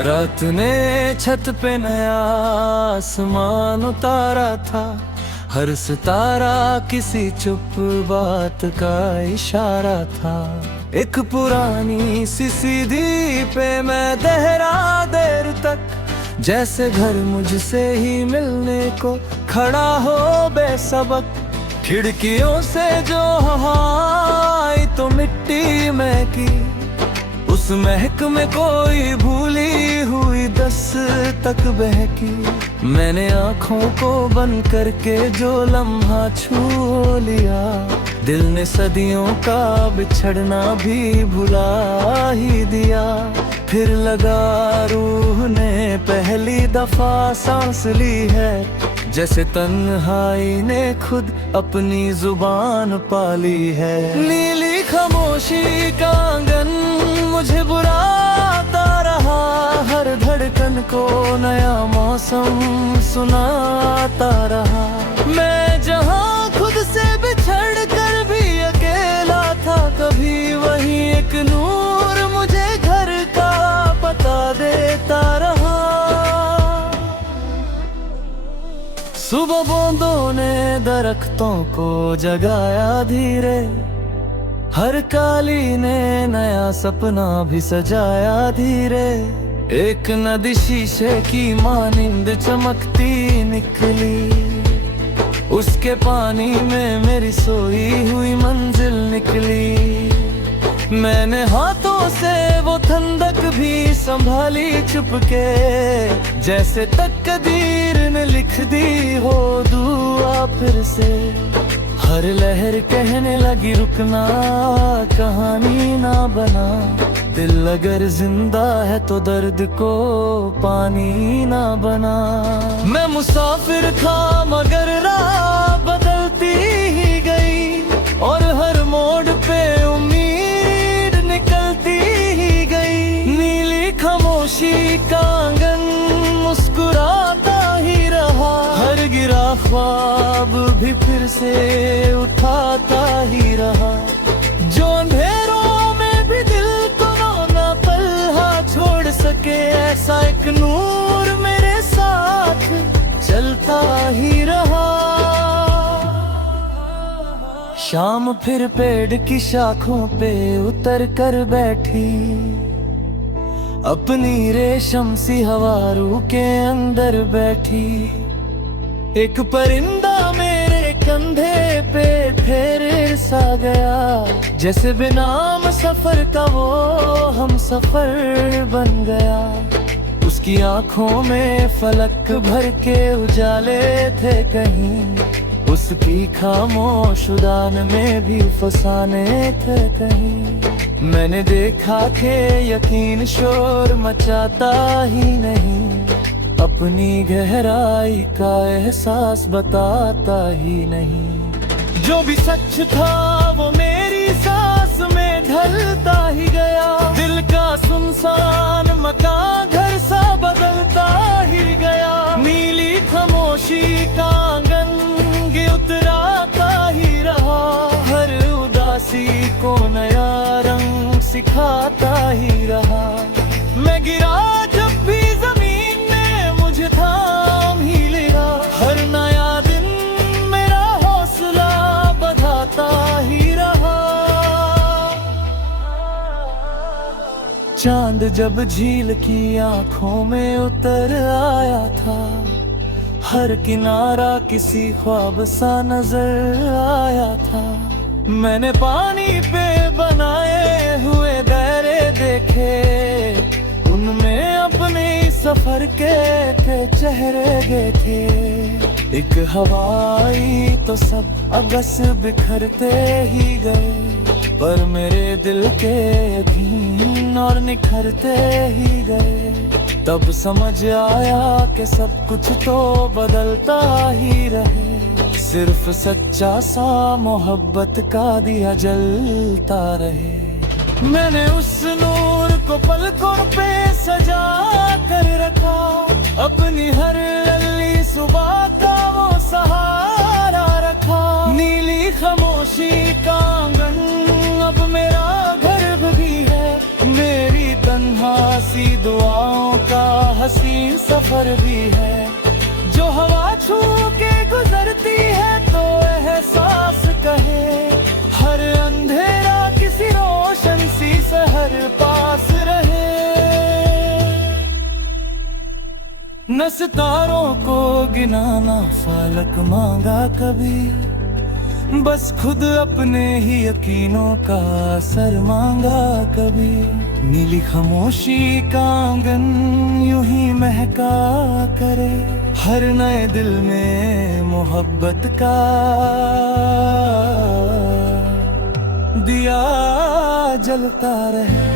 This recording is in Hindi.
रात ने छत पे नया आसमान उतारा था, हर सितारा किसी चुप बात का इशारा था। एक पुरानी सी सीढ़ी पे मैं ठहरा देर तक, जैसे घर मुझसे ही मिलने को खड़ा हो बेसबक। खिड़कियों से जो हवा आई तो मिट्टी महकी, उस महक में कोई भूली हुई दस्तक बहकी। मैंने आँखों को बंद करके जो लम्हा छू लिया, दिल ने सदियों का बिछड़ना भी भुला ही दिया। फिर लगा रूह ने पहली दफा सांस ली है, जैसे तन्हाई ने खुद अपनी जुबान पाली है। नीली खामोशी का आंगन मुझे बुलाता रहा, हर धड़कन को नया मौसम सुनाता रहा। मैं जहाँ खुद से बिछड़ कर भी अकेला था, कभी वही एक नूर मुझे घर का पता देता रहा। सुबह बूंदों ने दरख्तों को जगाया धीरे, हर काली ने नया सपना भी सजाया धीरे। एक नदी शीशे की मानिंद चमकती निकली, उसके पानी में मेरी सोई हुई मंजिल निकली। मैंने हाथों से वो ठंडक भी संभाली चुपके, जैसे तकदीर ने लिख दी हो दुआ फिर से। हर लहर कहने लगी रुकना, कहानी ना बना। दिल अगर जिंदा है तो दर्द को पानी ना बना। मैं मुसाफिर था मगर राह बदलती ही गई, और हर मोड़ पे उम्मीद निकलती ही गई। नीली खामोशी का आंगन मुस्कुराता ही रहा, हर गिरा ख्वाब भी फिर से उठाता ही रहा। जो अंधेरों में भी दिल को ना पलहा छोड़ सके, ऐसा एक नूर मेरे साथ चलता ही रहा। शाम फिर पेड़ की शाखों पे उतर कर बैठी, अपनी रेशम सी हवारू के अंदर बैठी। एक परिंदा मेरे कंधे पे फिर सा गया, जैसे बेनाम सफर का वो हम सफर बन गया। उसकी आंखों में फलक भर के उजाले थे कहीं, उसकी खामोश उड़ान में भी फसाने थे कहीं। मैंने देखा कि यकीन शोर मचाता ही नहीं, अपनी गहराई का एहसास बताता ही नहीं। जो भी सच था वो मेरी सांस में ढलता ही गया, दिल का सुनसान मकान घर सा बदलता ही गया। नीली खामोशी का आंगन उतराता ही रहा, हर उदासी को नया रंग सिखाता ही रहा। मैं गिरा जब भी जमीन में मुझे थाम ही लिया, हर नया दिन मेरा हौसला बढ़ाता ही रहा। चांद जब झील की आंखों में उतर आया था, हर किनारा किसी ख्वाब सा नजर आया था। मैंने पानी पे बनाए हुए दायरे देखे, उनमें अपने सफर के चेहरे देखे। एक हवाई तो सब अबस बिखरते ही गए, पर मेरे दिल के यकीन और निखरते ही गए। तब समझ आया कि सब कुछ तो बदलता ही रहे, सिर्फ सच्चा सा मोहब्बत का दिया जलता रहे। मैंने उस नूर को पलकों पे सजा कर रखा, अपनी हर लली सुबह का वो सहारा रखा। नीली खामोशी का आंगन मेरा घर भी है, मेरी तन्हा सी दुआओं का सफर भी है। जो हवा छू के गुजरती है तो एहसास कहे, हर अंधेरा किसी रोशन सी शहर पास रहे। न सितारों को गिनाना फालक मांगा कभी, बस खुद अपने ही यकीनों का असर मांगा कभी। नीली खामोशी का आंगन यूं ही महका करे, हर नए दिल में मोहब्बत का दिया जलता रहे।